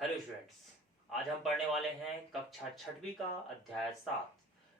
Hello students, आज हम पढ़ने वाले हैं कक्षा छठवीं का अध्याय 7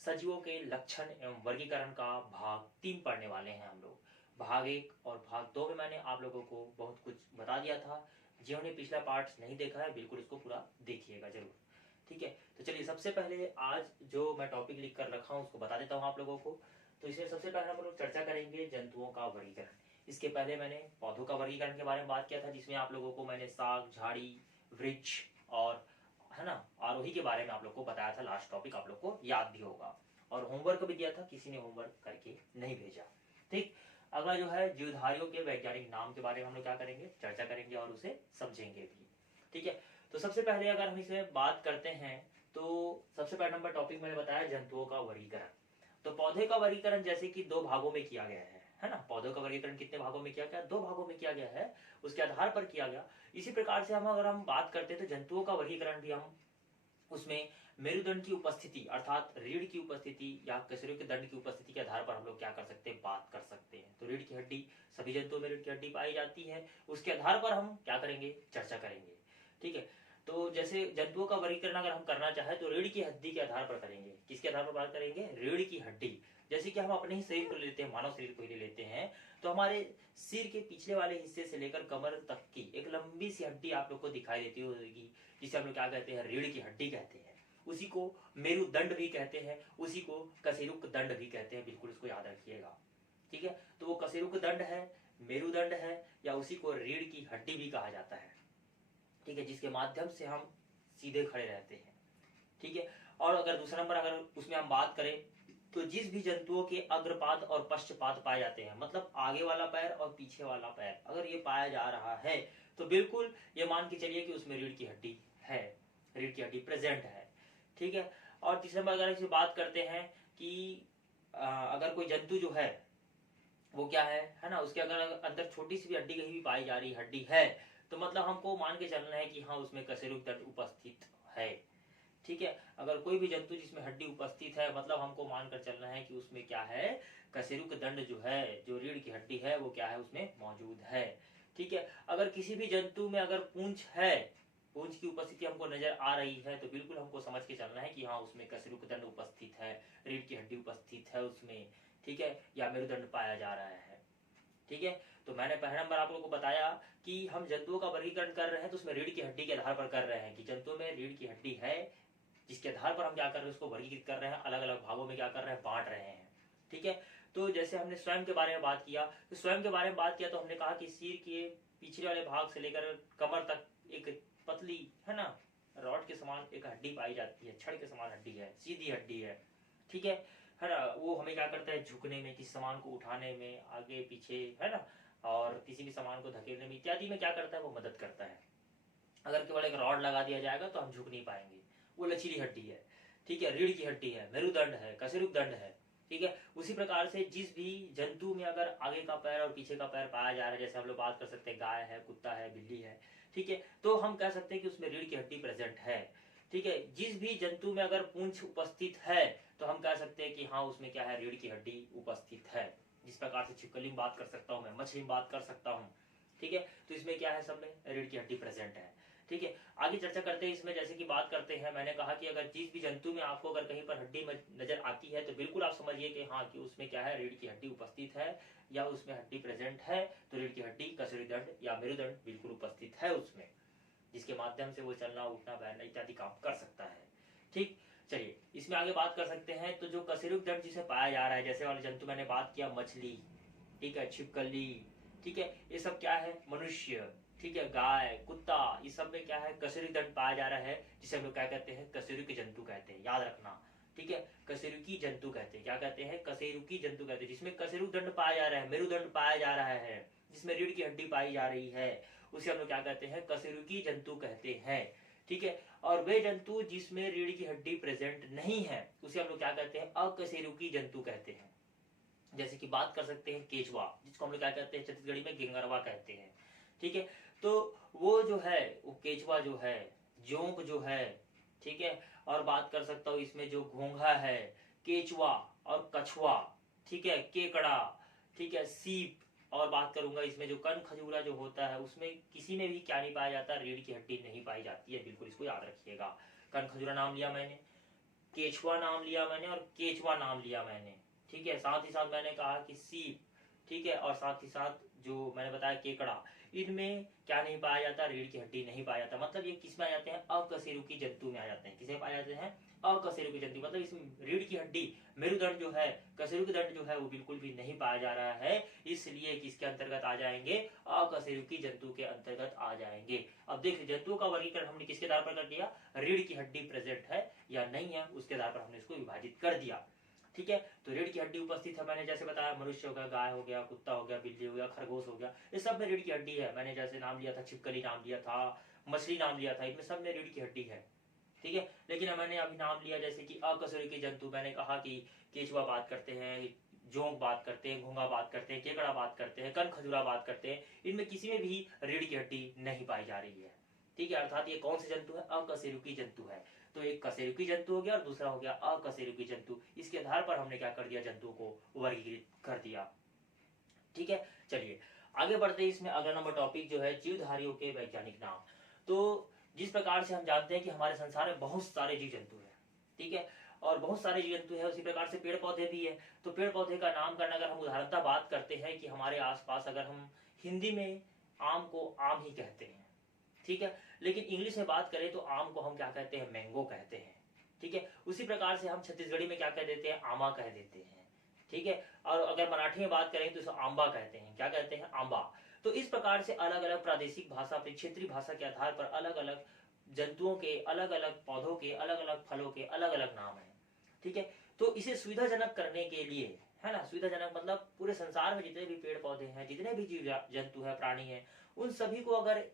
सजीवों के लक्षण एवं वर्गीकरण का भाग 3 पढ़ने वाले हैं हम लोग। भाग 1 और भाग 2 में मैंने आप लोगों को बहुत कुछ बता दिया था। जिन्होंने पिछला पार्ट नहीं देखा है बिल्कुल इसको पूरा देखिएगा जरूर। ठीक है, तो चलिए सबसे पहले आज जो मैं टॉपिक लिख कर रखा हूँ उसको बता देता हूँ आप लोगों को। तो इसमें सबसे पहले हम लोग चर्चा करेंगे जंतुओं का वर्गीकरण। इसके पहले मैंने पौधों का वर्गीकरण के बारे में बात किया था, जिसमें आप लोगों को मैंने साग, झाड़ी, वृक्ष और है ना आरोही के बारे में आप लोग को बताया था। लास्ट टॉपिक आप लोग को याद भी होगा और होमवर्क भी दिया था, किसी ने होमवर्क करके नहीं भेजा। ठीक, अगला जो है जीवधारियों के वैज्ञानिक नाम के बारे में हम लोग क्या करेंगे, चर्चा करेंगे और उसे समझेंगे भी। ठीक है, तो सबसे पहले अगर हम इसे बात करते हैं तो सबसे पहला नंबर टॉपिक मैंने बताया जंतुओं का वर्गीकरण। तो पौधे का वर्गीकरण जैसे कि 2 भागों में किया गया है ना। पौधों का वर्गीकरण कितने भागों में किया गया, 2 भागों में किया गया है, उसके आधार पर किया गया। इसी प्रकार से हम अगर हम बात करते हैं तो जंतुओं का वर्गीकरण भी हम उसमें मेरुदंड की उपस्थिति अर्थात रीढ़ की उपस्थिति या कशेरुकी के दंड की उपस्थिति के आधार पर हम लोग क्या कर सकते हैं, बात कर सकते हैं। तो रीढ़ की हड्डी, सभी जंतुओं में रीढ़ की हड्डी पाई जाती है, उसके आधार पर हम क्या करेंगे, चर्चा करेंगे। ठीक है, तो जैसे जंतुओं का वर्गीकरण अगर हम करना चाहे तो रीढ़ की हड्डी के आधार पर करेंगे। किसके आधार पर बात करेंगे, रीढ़ की हड्डी। जैसे कि हम अपने ही शरीर को लेते हैं, मानव शरीर को ही लेते हैं, तो हमारे सिर के पिछले वाले हिस्से से लेकर कमर तक की एक लंबी सी हड्डी आप लोग को दिखाई देती होगी, जिसे हम लोग क्या कहते हैं, रीढ़ की हड्डी कहते हैं। उसी को मेरुदंड भी कहते हैं, उसी को कशेरुक दंड भी कहते हैं, बिल्कुल इसको याद रखिएगा। ठीक है, तो वो कशेरुक दंड है, मेरुदंड है, या उसी को रीढ़ की हड्डी भी कहा जाता है। ठीक है, जिसके माध्यम से हम सीधे खड़े रहते हैं। ठीक है, और अगर दूसरा नंबर अगर उसमें हम बात करें तो जिस भी जंतुओं के अग्रपाद और पश्चपाद पाए जाते हैं, मतलब आगे वाला पैर और पीछे वाला पैर अगर ये पाया जा रहा है तो बिल्कुल ये मान के चलिए कि उसमें रीढ़ की हड्डी है, रीढ़ की हड्डी प्रेजेंट है। ठीक है, और तीसरे नंबर अगर इसे बात करते हैं कि अगर कोई जंतु जो है वो क्या है ना, उसके अगर अंदर छोटी सी भी हड्डी कहीं भी पाई जा रही हड्डी है तो मतलब हमको मान के चलना है कि हाँ उसमें कशेरुक दंड उपस्थित है। ठीक है, अगर कोई भी जंतु जिसमें हड्डी उपस्थित है मतलब हमको मानकर चलना है कि उसमें क्या है, कशेरुक दंड जो है, जो रीढ़ की हड्डी है वो क्या है, उसमें मौजूद है। ठीक है, अगर किसी भी जंतु में अगर पूंछ है, पूंछ की उपस्थिति हमको नजर आ रही है तो बिल्कुल हमको समझ के चलना है कि हाँ उसमें कशेरुक दंड उपस्थित है, रीढ़ की हड्डी उपस्थित है उसमें। ठीक है, या मेरुदंड पाया जा रहा है। ठीक है, तो मैंने पहला नंबर आप लोगों को बताया कि हम जंतुओं का वर्गीकरण कर रहे हैं तो उसमें रीढ़ की हड्डी के आधार पर कर रहे हैं कि जंतुओं में रीढ़ की हड्डी है, जिसके आधार पर हम क्या कर रहे हैं, उसको वर्गीकृत कर रहे हैं, अलग अलग भागों में क्या कर रहे हैं, बांट रहे हैं। ठीक है, तो जैसे हमने स्वयं के बारे में बात किया, तो स्वयं के बारे में बात किया तो हमने कहा कि सिर के पिछले वाले भाग से लेकर कमर तक एक पतली है ना रॉड के समान एक हड्डी पाई जाती है, छड़ के समान हड्डी है, सीधी हड्डी है। ठीक है ना, वो हमें क्या करता है, झुकने में, किसी सामान को उठाने में, आगे पीछे है ना, और किसी भी सामान को धकेलने में इत्यादि में क्या करता है, वो मदद करता है। अगर केवल एक रॉड लगा दिया जाएगा तो हम झुक नहीं पाएंगे। वो लचीली हड्डी है। ठीक है, रीढ़ की हड्डी है, मेरुदंड है, कशेरुक दंड है। ठीक है, उसी प्रकार से जिस भी जंतु में अगर आगे का पैर और पीछे का पैर पाया जा रहा है, जैसे हम लोग बात कर सकते हैं गाय है, कुत्ता है, बिल्ली है, ठीक है, तो हम कह सकते हैं कि उसमें रीढ़ की हड्डी प्रेजेंट है। ठीक है, जिस भी जंतु में अगर पूंछ उपस्थित है तो हम कह सकते हैं कि हाँ उसमें क्या है, रीढ़ की हड्डी उपस्थित है। जिस प्रकार से छिपकली में बात कर सकता हूं मैं, मछली में बात कर सकता हूं। ठीक है, तो इसमें क्या है, सब में रीढ़ की हड्डी प्रेजेंट है। ठीक है, आगे चर्चा करते हैं इसमें। जैसे कि बात करते हैं, मैंने कहा कि अगर जिस भी जंतु में आपको अगर कहीं पर हड्डी नजर आती है तो बिल्कुल आप समझिए कि हाँ कि उसमें क्या है, रीढ़ की हड्डी उपस्थित है या उसमें हड्डी प्रेजेंट है। तो रीढ़ की हड्डी, कशेरुक दंड या मेरुदंड बिल्कुल उपस्थित है उसमें, जिसके माध्यम से वो चलना, उठना, बैठना इत्यादि काम कर सकता है। ठीक, चलिए इसमें आगे बात कर सकते हैं। तो जो कशेरुक दंड जिसे पाया जा रहा है, जैसे वाले जंतु मैंने बात किया, मछली, ठीक है, छिपकली, ठीक है, ये सब क्या है, मनुष्य, ठीक है, गाय, कुत्ता, इस सब में क्या है, कशेरुकी दंड पाया जा रहा है, जिसे हम लोग क्या कहते हैं, कशेरुकी जंतु कहते हैं, याद रखना। ठीक है, कशेरुकी जंतु कहते हैं, क्या कहते हैं, कशेरुकी जंतु कहते हैं, जिसमें कशेरुक दंड पाया जा रहा है, मेरुदंड पाया जा रहा है, जिसमें रीढ़ की हड्डी पाई जा रही है, उसे हम लोग क्या कहते हैं, कशेरुकी जंतु कहते हैं। ठीक है, और वे जंतु जिसमें रीढ़ की हड्डी प्रेजेंट नहीं है उसे हम लोग क्या कहते हैं, अकशेरुकी जंतु कहते हैं। जैसे कि बात कर सकते हैं केचवा, जिसको हम लोग क्या कहते हैं, छत्तीसगढ़ी में गेंगरवा कहते हैं। ठीक है, तो वो जो है, वो केचवा जो है, जोंक जो है, ठीक है, और बात कर सकता हूं इसमें जो घोंघा है, केचवा और कछुआ, ठीक है, केकड़ा, ठीक है, सीप और बात करूंगा इसमें जो कन खजूरा जो होता है उसमें किसी में भी क्या नहीं पाया जाता, रीढ़ की हड्डी नहीं पाई जाती है, बिल्कुल इसको याद रखिएगा। कन खजूरा नाम लिया मैंने, केचुआ नाम लिया मैंने और केचुआ नाम लिया मैंने, ठीक है। साथ ही साथ मैंने कहा कि सीप, ठीक है, और साथ ही साथ जो मैंने बताया केकड़ा, इनमें क्या नहीं पाया जाता, रीढ़ की हड्डी नहीं पाया जाता। मतलब ये किस में आ जाते हैं, अकशेरुकी जंतु में आ जाते हैं। किसे पाए जाते हैं, अकशेरुकी जंतु, मतलब इसमें रीढ़ की हड्डी, मेरुदंड जो है, कशेरुकी दंड जो है वो बिल्कुल भी नहीं पाया जा रहा है, इसलिए किसके अंतर्गत आ जाएंगे, अकशेरुकी जंतु के अंतर्गत आ जाएंगे। अब देखिए जंतुओं का वर्गीकरण हमने किसके आधार पर कर दिया, रीढ़ की हड्डी प्रेजेंट है या नहीं है उसके आधार पर हमने इसको विभाजित कर दिया, ठीक है। तो रीढ़ की हड्डी उपस्थित है, मैंने जैसे बताया मनुष्य हो गया, गाय हो गया, कुत्ता हो गया, बिल्ली हो गया, खरगोश हो गया, ये सब में रीढ़ की हड्डी है। मैंने जैसे नाम लिया था छिपकली, नाम लिया था मछली, नाम लिया था, इनमें सब में रीढ़ की हड्डी है, ठीक है। लेकिन मैंने अभी नाम लिया जैसे कि अकशेरुकी जंतु, मैंने कहा कि केचुआ बात करते हैं, जोंक बात करते हैं, घोंगा बात करते हैं, केकड़ा बात करते हैं, कन खजूरा बात करते हैं, इनमें किसी में भी रीढ़ की हड्डी नहीं पाई जा रही है, ठीक है। अर्थात ये कौन से जंतु है, अकशेरुकी जंतु है। तो एक कशेरुकी जंतु हो गया और दूसरा हो गया अकशेरुकी जंतु। इसके आधार पर हमने क्या कर दिया, जंतुओं को वर्गीकृत कर दिया, ठीक है। चलिए आगे बढ़ते हैं, इसमें अगला नंबर टॉपिक जो है जीवधारियों के वैज्ञानिक नाम। तो जिस प्रकार से हम जानते हैं कि हमारे संसार में बहुत सारे जीव जंतु हैं, ठीक है, और बहुत सारे जीव जंतु है, उसी प्रकार से पेड़ पौधे भी है। तो पेड़ पौधे का नाम करना, अगर हम उदाहरणता बात करते हैं कि हमारे आसपास अगर हम हिंदी में आम को आम ही कहते हैं, ठीक है, लेकिन इंग्लिश में बात करें तो आम को हम क्या कहते हैं, मैंगो कहते हैं, ठीक है। उसी प्रकार से हम छत्तीसगढ़ी में क्या कह देते हैं, आमा कह देते हैं, ठीक है। और अगर मराठी में बात करें तो इसे आंबा कहते हैं, क्या कहते हैं, आंबा। तो इस प्रकार से अलग अलग प्रादेशिक भाषा, अपनी क्षेत्रीय भाषा के आधार पर अलग अलग जंतुओं के, अलग अलग पौधों के, अलग अलग फलों के अलग अलग नाम है, ठीक है। तो इसे सुविधाजनक करने के लिए, है ना, सुविधाजनक मतलब पूरे संसार में जितने भी पेड़ पौधे हैं, जितने भी जीव जंतु है, प्राणी है, उन सभी को अगर,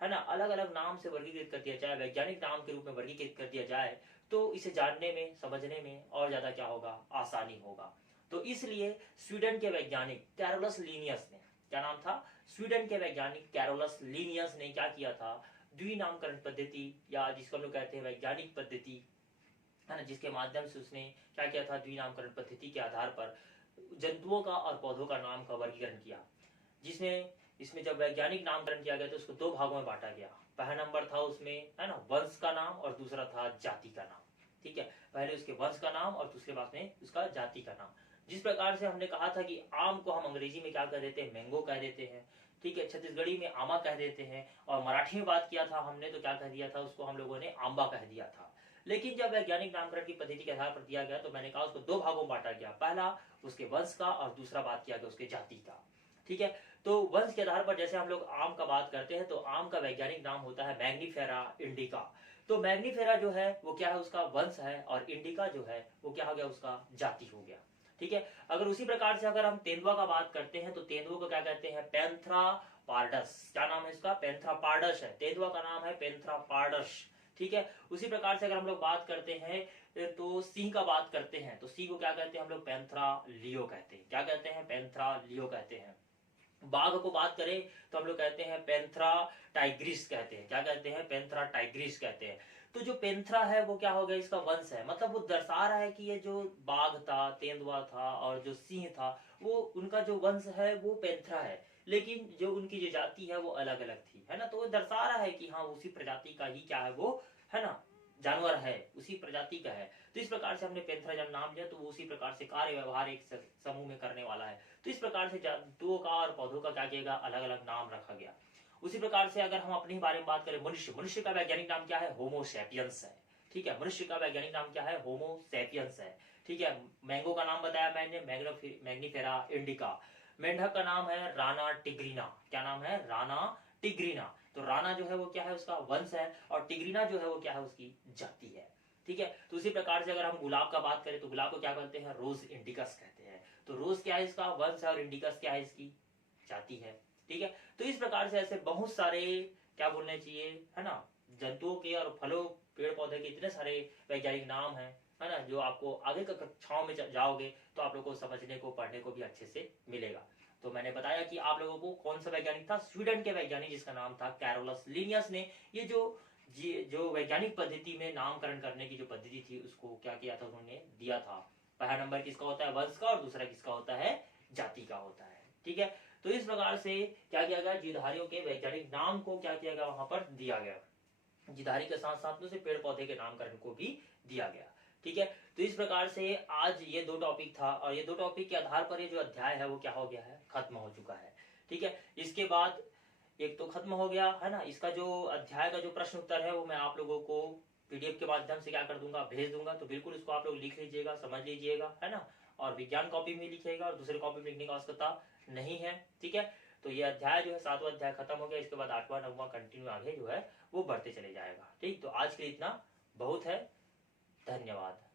है ना, अलग अलग नाम से वर्गीकृत कर दिया जाए, वैज्ञानिक नाम के रूप में वर्गीकृत कर दिया जाए, तो इसे जानने में, समझने में और ज्यादा क्या होगा, आसानी होगा। तो इसलिए स्वीडन के वैज्ञानिक कैरोलस लीनियस ने, क्या नाम था, स्वीडन के वैज्ञानिक कैरोलस लीनियस ने क्या किया था, द्विनामकरण पद्धति, या जिसको हम लोग कहते हैं वैज्ञानिक पद्धति, है ना, जिसके माध्यम से उसने क्या किया था, द्विनामकरण पद्धति के आधार पर जंतुओं का और पौधों का नाम का वर्गीकरण किया। जिसमें इसमें जब वैज्ञानिक नामकरण किया गया तो उसको दो भागों में बांटा गया। पहला नंबर था उसमें, है ना, वंश का नाम और दूसरा था जाति का नाम, ठीक है। पहले उसके वंश का नाम और दूसरे बाद में उसका जाति का नाम। जिस प्रकार से हमने कहा था कि आम को हम अंग्रेजी में क्या कह देते हैं, मैंगो कह देते हैं, ठीक है, छत्तीसगढ़ी में आमा कह देते हैं, और मराठी में बात किया था हमने तो क्या कह दिया था, उसको हम लोगों ने आंबा कह दिया था। लेकिन जब वैज्ञानिक नामकरण की पद्धति के आधार पर दिया गया तो मैंने कहा उसको दो भागों में बांटा गया, पहला उसके वंश का और दूसरा बात किया गया उसके जाति का, ठीक है। तो वंश के आधार पर जैसे हम लोग आम का बात करते हैं तो आम का वैज्ञानिक नाम होता है मैग्निफेरा इंडिका। तो मैग्निफेरा जो है वो क्या है, उसका वंश है, और इंडिका जो है वो क्या हो गया, उसका जाति हो गया, ठीक है। अगर उसी प्रकार से अगर हम तेंदुआ का बात करते हैं तो तेंदुआ को क्या कहते हैं, पैंथरा पार्डस, क्या नाम है इसका, पैंथरा पार्डस है, तेंदुआ का नाम है पैंथरा पार्डस, ठीक है। उसी प्रकार से अगर हम लोग बात करते हैं तो सिंह का बात करते हैं तो सिंह को क्या कहते हैं हम लोग, पैंथरा लियो कहते हैं, क्या कहते हैं, पैंथरा लियो कहते हैं। बाघ को बात करें तो हम लोग कहते हैं पैंथरा टाइग्रिस कहते हैं, क्या कहते हैं, पैंथरा टाइग्रिस कहते हैं। तो जो पैंथरा है वो क्या हो गया, इसका वंश है, मतलब वो दर्शा रहा है कि ये जो बाघ था, तेंदुआ था और जो सिंह था वो उनका जो वंश है वो पैंथरा है, लेकिन जो उनकी जो जाति है वो अलग अलग थी, है ना। तो वो दर्शा रहा है कि हाँ उसी प्रजाति का ही क्या है वो, है ना, जानवर है, उसी प्रजाति का है। तो इस प्रकार से हमने पैंथरा जब नाम लिया तो वो उसी प्रकार से कार्य व्यवहार एक समूह में करने वाला है। तो इस प्रकार से जंतुओं का और पौधों का क्या किया, अलग अलग नाम रखा गया। उसी प्रकार से अगर हम अपने बारे में बात करें, मनुष्य, मनुष्य का वैज्ञानिक नाम क्या है, होमो सैपियंस है, ठीक है। मनुष्य का वैज्ञानिक नाम क्या है, होमो सैपियंस है, ठीक है। मैंगो का नाम बताया मैंने, मैग्निफेरा इंडिका। मेंढक का नाम है राना टिग्रीना, क्या नाम है, राना टिग्रीना। तो राना जो है वो क्या है, उसका वंश है, और टिग्रीना जो है वो क्या है, उसकी जाति है, ठीक है। तो उसी प्रकार से अगर हम गुलाब का बात करें तो गुलाब को क्या कहते हैं, रोज इंडिकस कहते हैं। तो रोज क्या है, इसका वंश है, और इंडिकस क्या है, इसकी जाति है, ठीक है। तो इस प्रकार से ऐसे बहुत सारे क्या बोलने चाहिए, है ना, जंतुओं के और फलों, पेड़ पौधे के इतने सारे वैज्ञानिक नाम है ना, जो आपको आगे का कक्षाओं में जाओगे तो आप लोगों को समझने को, पढ़ने को भी अच्छे से मिलेगा। तो मैंने बताया कि आप लोगों को कौन सा वैज्ञानिक था, स्वीडन के वैज्ञानिक जिसका नाम था कैरोलस लीनियस ने ये जो वैज्ञानिक पद्धति में नामकरण करने की जो पद्धति थी उसको क्या किया था, उन्होंने दिया था। पहला नंबर किसका होता है, वंश का, और दूसरा किसका होता है, जाति का होता है, ठीक है। तो इस प्रकार से क्या किया गया, जीवधारियों के वैज्ञानिक नाम को क्या किया गया, वहां पर दिया गया। जीवधारी के साथ साथ उसे पेड़ पौधे के नामकरण को भी दिया गया। ठीक है, तो इस प्रकार से आज ये 2 टॉपिक था, और ये 2 टॉपिक के आधार पर ये जो अध्याय है वो क्या हो गया है, खत्म हो चुका है। ठीक है, इसके बाद एक तो खत्म हो गया है ना, इसका जो अध्याय का जो प्रश्न उत्तर है वो मैं आप लोगों को पीडीएफ के माध्यम से क्या कर दूंगा, भेज दूंगा। तो बिल्कुल इसको आप लोग लिख लीजिएगा, समझ लीजिएगा, है ना। और विज्ञान कॉपी में लिखिएगा और दूसरे कॉपी में लिखने की आवश्यकता नहीं है। ठीक है, तो ये अध्याय जो है 7वां अध्याय खत्म हो गया। इसके बाद 8वां 9वां कंटिन्यू आगे जो है वो बढ़ते चले जाएगा। ठीक, तो आज के लिए इतना बहुत है। धन्यवाद।